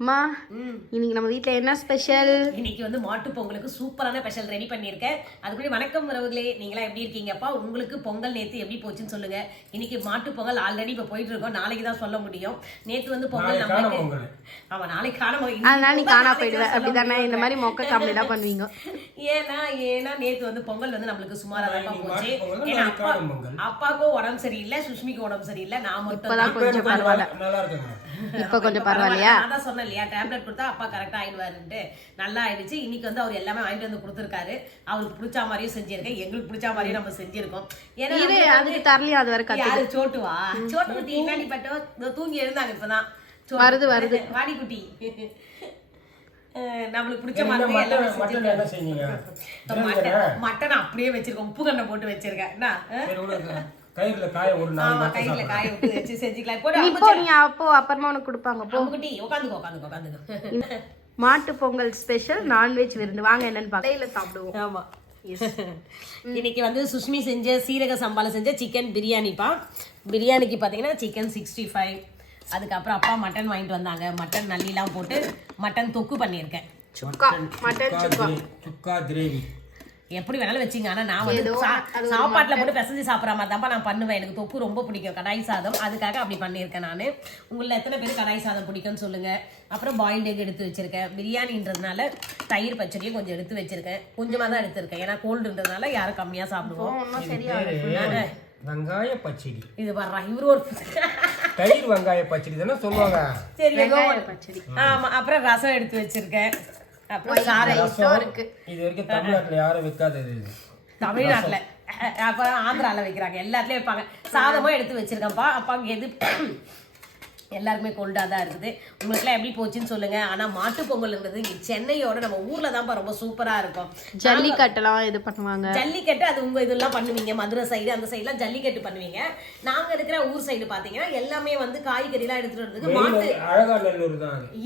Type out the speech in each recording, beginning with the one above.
அம்மா இன்னைக்கு நம்ம வீட்ல என்ன ஸ்பெஷல் இன்னைக்கு வந்து மாட்டு பொங்கலுக்கு சூப்பரான ஸ்பெஷல் ரெடி பண்ணியிருக்கேன். அதுக்குள்ளே வணக்கம் உறவுகளே நீங்களா எப்படி இருக்கீங்கப்பா உங்களுக்கு பொங்கல் நேத்து எப்படி போச்சுன்னு சொல்லுங்க. இன்னைக்கு மாட்டு பொங்கல் ஆல்ரெடி இப்ப போயிட்டு இருக்கோம். நாளைக்கு தான் சொல்ல முடியும். நேத்து வந்து பொங்கல் நம்மளுக்கு ஆமா நாளைக்கு காண அதனால நீ காணா போயிடுவ. அப்படிதானே? இந்த மாதிரி மொக்க காமெடி தான் பண்ணுவீங்க. ஏன்னா ஏன்னா நேத்து வந்து பொங்கல் வந்து நம்மளுக்கு சுமாரா தான் போச்சு. ஏன்னா அப்பா. அப்பாவுக்கும் உடம்பு சரியில்லை சுஷ்மிக்கு உடம்பு சரியில்லை. நான் மட்டும் கொஞ்சம் பரவாயில்ல. இப்ப கொஞ்சம் பரவாயில்லையா? நான் தான் சொன்னேன் இல்லையா டேப்லெட் கொடுத்தா அப்பா கரெக்டா ஆயிடுவாருன்ட்டு நல்லா ஆயிடுச்சு. இன்னைக்கு வந்து அவர் எல்லாமே வாங்கிட்டு வந்து கொடுத்துருக்காரு. அவருக்கு பிடிச்ச மாதிரியும் செஞ்சிருக்கேன். எங்களுக்கு பிடிச்ச மாதிரியும் நம்ம செஞ்சிருக்கோம். ஏன்னா அதுக்கு தரலையும் அது வரை கத்து யாரு சோட்டுவா சோட்டு குட்டி என்னடி பட்டோ தூங்கி எழுந்தாங்க இப்பதான். வருது, வருது. வாடி குட்டி. நம்மளுக்கு பிடிச்ச மாதிரி எல்லாமே மட்டன் மட்டன் என்ன செஞ்சீங்க மட்டன் மட்டன் அப்படியே வச்சிருக்கோம். உப்பு கண்ணை போட்டு வச்சிருக்கேன். என்ன. கயிறுல காய ஒரு கையில சாப்பிடுங்க. காய விட்டு வச்சு செஞ்சுக்கலாம். போட்டு இப்போ நீங்க அப்போ அப்புறமா உனக்கு கொடுப்பாங்க. போ. குட்டி உட்காந்துக்கோ உட்காந்துக்கோ உட்காந்துக்கோ மாட்டு பொங்கல் ஸ்பெஷல் நான்வெஜ் விருந்து. வாங்க என்னன்னு பார்க்க சாப்பிடுவோம். ஆமா. இன்னைக்கு வந்து சுஷ்மி செஞ்ச சீரக சம்பால செஞ்ச சிக்கன் பிரியாணிப்பா பிரியாணிக்கு பார்த்தீங்கன்னா சிக்கன் சிக்ஸ்டி ஃபைவ் அதுக்கப்புறம் அப்பா மட்டன் வாங்கிட்டு வந்தாங்க. மட்டன் நல்லிலாம் போட்டு மட்டன் தொக்கு பண்ணியிருக்கேன். சுக்கா மட்டன் சுக்கா. சுக்கா கிரேவி. எப்படி வேணாலும் வச்சுங்க. ஆனா நான் வந்து சாப்பாட்டுல போட்டு பிசைஞ்சு சாப்பிட்ற மாதிரி தான்ப்பா நான் பண்ணுவேன். எனக்கு தொக்கு ரொம்ப பிடிக்கும். கடாய் சாதம். அதுக்காக அப்படி பண்ணியிருக்கேன் நான். உங்களில் எத்தனை பேர் கடாய் சாதம் பிடிக்கும்னு சொல்லுங்க. அப்புறம் பாயில்டு எக் எடுத்து வச்சிருக்கேன். பிரியாணின்றதுனால தயிர் பச்சடியும் கொஞ்சம் எடுத்து வச்சிருக்கேன். கொஞ்சமா தான் எடுத்திருக்கேன். ஏன்னா கோல்டுன்றதுனால யாரும் கம்மியா சாப்பிடுவோம். வெங்காய பச்சடி. இது வர்றா இவரு ஒரு தயிர் வெங்காய பச்சடி தானே சொல்லுவாங்க. சரி ஆமா அப்புறம் ரசம் எடுத்து வச்சிருக்கேன். அப்புறம் சாரை இருக்கு. இது வரைக்கும் தமிழ்நாட்டுல யாரும் வைக்காதது இது. தமிழ்நாட்டுல. அப்புறம் ஆந்திரால வைக்கிறாங்க. எல்லாத்துலயும் வைப்பாங்க. சாதமும் எடுத்து வச்சிருக்கேன்ப்பா. அப்பா அங்க எது எல்லாருக்குமே கோல்டாக தான் இருக்குது. உங்களுக்குலாம் எப்படி போச்சுன்னு சொல்லுங்க. ஆனா மாட்டு பொங்கல்ன்றது இங்க சென்னையோட நம்ம ஊர்ல தான்ப்பா ரொம்ப சூப்பரா இருக்கும். ஜல்லிக்கட்டெல்லாம் இது பண்ணுவாங்க. ஜல்லிக்கட்டு அது உங்க இதெல்லாம் பண்ணுவீங்க. மதுரை சைடு அந்த சைடுலாம் ஜல்லிக்கட்டு பண்ணுவீங்க. நாங்க இருக்கிற ஊர் சைடு பாத்தீங்கன்னா எல்லாமே வந்து காய்கறிலாம் எடுத்துட்டு வரதுக்கு மெயின் மாட்டு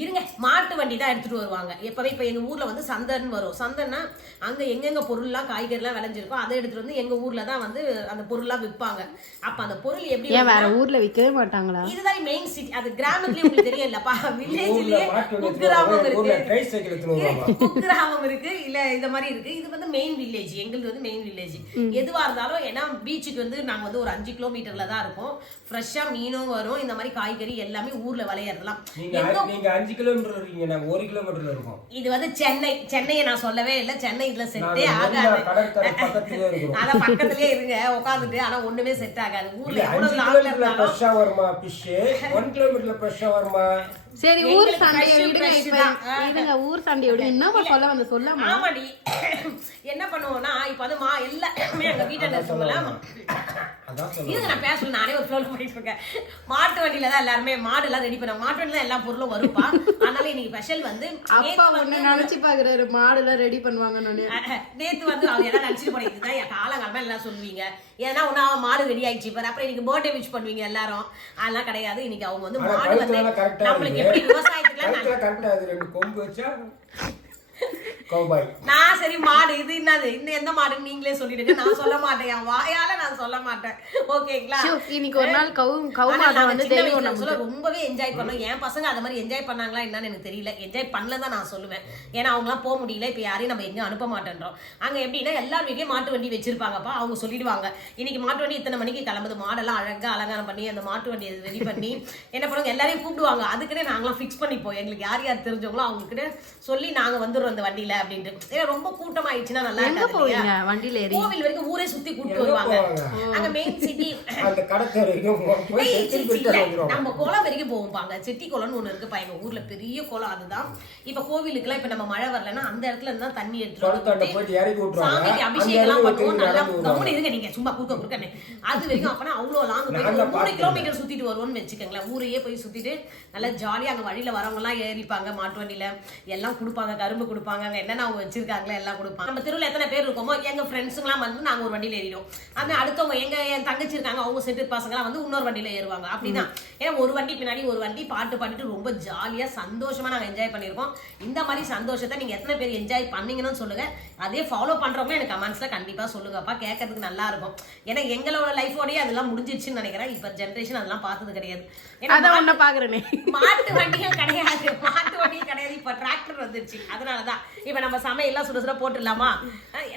இருங்க. மாட்டு வண்டி தான் எடுத்துட்டு வருவாங்க. எப்பவே இப்ப எங்க ஊர்ல வந்து சந்தைன்னு வரும். சந்தைன்னா அங்க எங்கெங்க பொருள்லாம் காய்கறிலாம் விளைஞ்சிருக்கோ அதை எடுத்துட்டு வந்து எங்க ஊர்ல தான் வந்து அந்த பொருள்லாம் விற்பாங்க அப்ப அந்த பொருள் எப்படி ஏன் வேற ஊர்ல விற்கவே மாட்டாங்களா? இதுதான் மெயின் சிட்டி அது கிராமத்துலயே உங்களுக்கு தெரியல இல்லப்பா வில்லேஜ்லயே குக்கிராமம் இருக்கு. குக்கிராமம் இருக்கு. இல்ல இந்த மாதிரி இருக்கு. இது வந்து மெயின் வில்லேஜ் எங்களுது வந்து மெயின் வில்லேஜ் எதுவா இருந்தாலும் ஏன்னா பீச்சுக்கு வந்து நாங்க வந்து ஒரு அஞ்சு கிலோமீட்டர்ல தான் இருக்கோம் ஃப்ரெஷ்ஷா மீனும் வரும். இந்த மாதிரி காய்கறி எல்லாமே ஊர்ல விளையாடலாம் நீங்க அஞ்சு கிலோமீட்டர் இருக்கீங்க. நாங்க ஒரு கிலோமீட்டர்ல இருக்கோம். இது வந்து சென்னை. சென்னையை நான் சொல்லவே இல்லை. சென்னை இதுல செட்டே ஆகாது. கடற்கரை பக்கத்துலயே இருக்கிறோம் அத பக்கத்துலயே இருங்க. உட்காந்துட்டு ஆனா ஒண்ணுமே செட் ஆகாது. ஊர்ல எவ்வளவு லாங்ல இருந்தாலும். ஃப்ரெஷ்ஷா வருமா ஃபிஷ் சரி ஊர் சண்டையை விடுங்க இப்ப. இருங்க ஊர் சண்டையை விடுங்க. என்னப்பா சொல்ல வந்த சொல்லாம ஆமாடி. என்ன பண்ணுவோம்னா இப்ப வந்து மா எல்லாமே எங்க வீட்டுல சொல்லுவேன் இதுங்க நான் பேசல நானே ஒரு ஃப்ளோல போயிட்டு இருக்கேன். மாட்டு வண்டியில தான் எல்லாருமே மாடு எல்லாம் ரெடி பண்ண மாட்டு வண்டியில எல்லா பொருளும் வரும்பா. அதனால இன்னைக்கு ஸ்பெஷல் வந்து அப்பா ஒண்ணு நினைச்சு பாக்குறாரு மாடுலாம் ரெடி பண்ணுவாங்க நானு. நேத்து வந்து அவங்க எல்லாம் நினைச்சிட்டு போனீங்க இதுதான். என் காலங்காலமா எல்லாம் சொல்லுவீங்க. ஏன்னா ஒன்னா மாடு ரெடி ஆயிடுச்சு. பாரு அப்புறம் இன்னைக்கு பர்த்டே விஷ் பண்ணுவீங்க எல்லாரும். அதெல்லாம் கிடையாது. இன்னைக்கு அவங்க வந்து மாடு வந்து நம்மளுக்கு எப்படி விவசாயத்துக்குலாம் கழுத்துல கரெக்டா அது ரெண்டு கொம்பு வச்சா கௌபாய். நான் சரி மாடு இது என்னது? இன்னும் எந்த மாடுன்னு நீங்களே சொல்லிடுங்க. நான் சொல்ல மாட்டேன். என் வாயால நான் சொல்ல மாட்டேன். ஓகேங்களா? இன்னைக்கு ஒரு நாள் கவு கவு ஆனா மாதம் நாங்க வந்து நமக்கு. சொல்ல ரொம்பவே என்ஜாய் பண்ணோம். என் பசங்க அது மாதிரி என்ஜாய் பண்ணாங்களா என்னன்னு எனக்கு தெரியல. என்ஜாய் பண்ணல தான் நான் சொல்லுவேன். ஏன்னா அவங்களாம் போக முடியல. இப்போ யாரையும் நம்ம எங்கேயும் அனுப்ப மாட்டேன்றோம். அங்க எப்படின்னா எல்லார் வீட்லயும் மாட்டு வண்டி வச்சிருப்பாங்கப்பா. அவங்க சொல்லிடுவாங்க. இன்னைக்கு மாட்டு வண்டி இத்தனை மணிக்கு கிளம்புது. மாடெல்லாம் அழகா அலங்காரம் பண்ணி அந்த மாட்டு வண்டியை ரெடி பண்ணி என்ன பண்ணுவாங்க? எல்லாரையும் கூப்பிடுவாங்க. அதுக்குன்னே நாங்களாம் ஃபிக்ஸ் பண்ணிப்போம். எங்களுக்கு யார் யார் தெரிஞ்சவங்களோ அவங்க கிட்ட சொல்லி நாங்க வந்துடுறோம் அந்த வண்டியில. அப்படின்ட்டு. ஏன்னா ரொம்ப கூட்டம் ஆயிடுச்சுன்னா நல்லா எங்க? போவீங்க? வண்டியில ஏறி. கோவில் வரைக்கும் ஊரே சுத்தி எங்க வருவாங்க? அங்க மெயின் சிட்டி அந்த நம்ம குளம் வரைக்கும் போவோம் பாங்க செட்டி குளம்னு ஒண்ணு இருக்குப்பா எங்க ஊர்ல பெரிய குளம் அதுதான். இப்ப கோவிலுக்குலாம் இப்ப நம்ம மழை வரலன்னா அந்த இடத்துல இருந்து தான் தண்ணி எடுத்துட்டு சாமிக்கு அபிஷேகம் எல்லாம் பண்ணுவோம். நல்லா கம்முனு இருங்க நீங்க. சும்மா குறுக்க குறுக்கன்னு அது வரைக்கும் அப்பனா அவ்வளவு லாங் போய் மூணு. கிலோமீட்டர் சுத்திட்டு வருவோம்னு வச்சுக்கோங்களேன். ஊரையே போய் சுத்திட்டு நல்லா ஜாலியா அங்க வழியில வரவங்க எல்லாம் ஏறிப்பாங்க. மாட்டு வண்டியில எல்லாம் கொடுப்பாங்க. கரும்பு கொடுப்பாங்க. என்னென்ன அவங்க வச்சிருக்காங்களோ எல்லாம் கொடுப்பாங்க நம்ம தெருவில் எத்தனை பேர் இருக்கோமோ எங்க ஃப்ரெண்ட்ஸுங்களாம் வந்து நாங்க ஒரு வண்டியில ஏறிடுவோம். அது அடுத்தவங்க எங்க என் தங்கச்சி இருக்காங்க அவங்க செட்டு பசங்களாம் வந்து இன்னொரு வண்டியில ஏறுவாங்க. அப்படிதான் ஏன்னா ஒரு வண்டி பின்னாடி ஒரு வண்டி பாட்டு பாடிட்டு ரொம்ப ஜாலியா சந்தோஷமா நாங்க என்ஜாய் பண்ணியிருக்கோம். இந்த மாதிரி சந்தோஷத்தை நீங்க எத்தனை பேர் என்ஜாய் பண்ணீங்கன்னு சொல்லுங்க. அதே ஃபாலோ பண்றவங்க எனக்கு கமெண்ட்ஸ்ல கண்டிப்பா சொல்லுங்கப்பா. கேட்கறதுக்கு நல்லா இருக்கும். ஏன்னா எங்களோட லைஃபோடய அதெல்லாம் முடிஞ்சிருச்சுன்னு நினைக்கிறேன். இப்ப ஜென்ரேஷன் அதெல்லாம் பார்த்தது கிடையாது. மாட்டு வண்டியும் கிடையாது மாட்டு வண்டி வந்துருச்சு. அதனாலதான். இப்ப நம்ம சமையல்லாம் சுட சுட போட்டுடலாமா?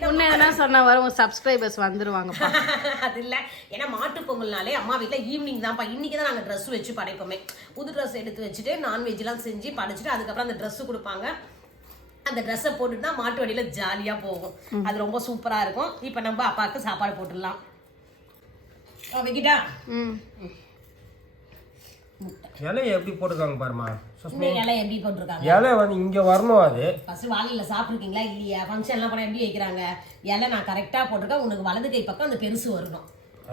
உன்ன என்ன சொன்ன வரும் சப்ஸ்கிரைபர்ஸ் வந்துருவாங்கப்பா. அது இல்ல. ஏன்னா மாட்டு பொங்கல்னாலே அம்மா வீட்ல ஈவினிங் தான்ப்பா. இன்னைக்கு தான் நாங்க ட்ரெஸ் வச்சு படைப்போமே. புது ட்ரெஸ் எடுத்து வச்சுட்டு நான்வெஜ் எல்லாம் செஞ்சு படைச்சிட்டு அதுக்கப்புறம் அந்த Dress கொடுப்பாங்க. அந்த ட்ரெஸ்ஸை போட்டுட்டு தான் மாட்டு வண்டியில ஜாலியா போகும். அது ரொம்ப சூப்பரா இருக்கும். இப்போ நம்ம அப்பாவுக்கு சாப்பாடு போட்டுடலாம். வைக்கிட்டா ம். இலையை எப்படி போட்டிருக்காங்க பாருமா இந்த இலை எப்படி போட்டிருக்காங்க? இலை வந்து இங்க வரணும் அது. ஃபர்ஸ்ட் வாழையில சாப்பிட்ருக்கீங்களா இல்லையா? ஃபங்க்ஷன்லாம் போனால் எப்படி வைக்கிறாங்க? இலை நான் கரெக்டாக போட்டிருக்கேன். உனக்கு வலது கை பக்கம் அந்த பெருசு வரணும்.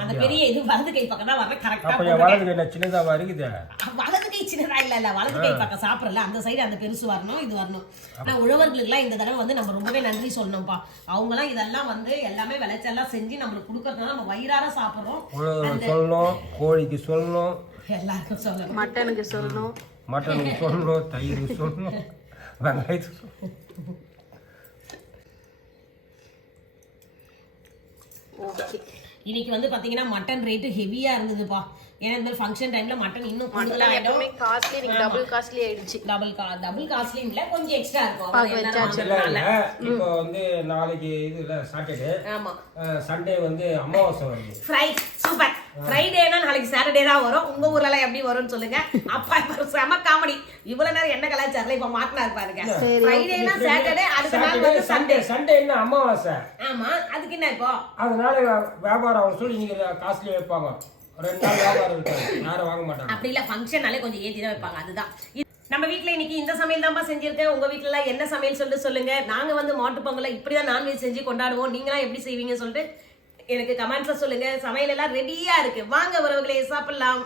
அந்த பெரிய இது வலது கை பக்கம் தான் வர கரெக்டாக வலது என்ன சின்னதாவா இருக்குது கை சின்னதா இல்ல இல்ல. வலது கை பக்கம் சாப்பிடல. அந்த சைடு அந்த பெருசு வரணும் இது வரணும். ஆனா உழவர்களுக்குலாம் இந்த தடவை வந்து நம்ம ரொம்பவே நன்றி சொல்லணும்ப்பா அவங்கலாம் இதெல்லாம் வந்து எல்லாமே விளைச்செல்லாம் செஞ்சு நம்மளுக்கு கொடுக்கறதுனால நம்ம வயிறார சாப்பிடுறோம். சொல்லணும் கோழிக்கு சொல்லணும். எல்லாருக்கும் சொல்லணும். மட்டனுக்கு சொல்லணும். மட்டனுக்கு சொல்லணும் தயிருக்கு சொல்லணும் வெங்காயத்துக்கு சொல்லணும் ஓகே. இன்னைக்கு வந்து பாத்தீங்கன்னா மட்டன் ரேட்டு ஹெவியா இருந்ததுப்பா. ஏன்னா இந்த ஃபங்க்ஷன் டைம்ல மட்டன் இன்னும் கூடுதலா ஆயிடும். காஸ்ட்லி இன்னைக்கு டபுள் காஸ்ட்லி ஆயிடுச்சு. டபுள் கா டபுள் காஸ்ட்லி இல்ல கொஞ்சம் எக்ஸ்ட்ரா இருக்கும். இப்போ வந்து நாளைக்கு இது இல்ல சாட்டர்டே ஆமா. சண்டே வந்து அமாவாசை வருது. ஃப்ரை சூப்பர் ஃப்ரைடேனா நாளைக்கு சாட்டர்டே தான் வரும். உங்க ஊர்ல எல்லாம் எப்படி வரும்னு சொல்லுங்க. அப்பா இப்ப செம காமெடி இவ்வளவு நேரம் என்ன கலாச்சாரல இப்ப மாட்டினா இருப்பாருங்க ஃப்ரைடேனா சாட்டர்டே அடுத்த நாள் வந்து சண்டே சண்டே என்ன அமாவாசை? ஆமா. அதுக்கு என்ன இப்போ? அதனால வியாபாரம் அவங்க சொல்லி நீங்க காஸ்ட்லி வைப்பாங்க. ரெண்டு நாள் வியாபாரம் இருக்காது. யாரும் வாங்க மாட்டாங்க. அப்படி இல்ல ஃபங்க்ஷன்னாலே கொஞ்சம் ஏத்தி தான் வைப்பாங்க. அதுதான். நம்ம வீட்டில் இன்னைக்கு இந்த சமையல் தான்ப்பா செஞ்சிருக்கேன். உங்க வீட்டிலலாம் என்ன சமையல் சொல்லிட்டு சொல்லுங்க. நாங்க வந்து மாட்டு பொங்கலை இப்படிதான் நான்வெஜ் செஞ்சு கொண்டாடுவோம். நீங்களாம் எப்படி செய்வீங்க சொல்லிட்டு எனக்கு கமெண்ட்ஸில் சொல்லுங்க. சமையல் எல்லாம் ரெடியா இருக்கு. வாங்க உறவுகளே சாப்பிடலாம்.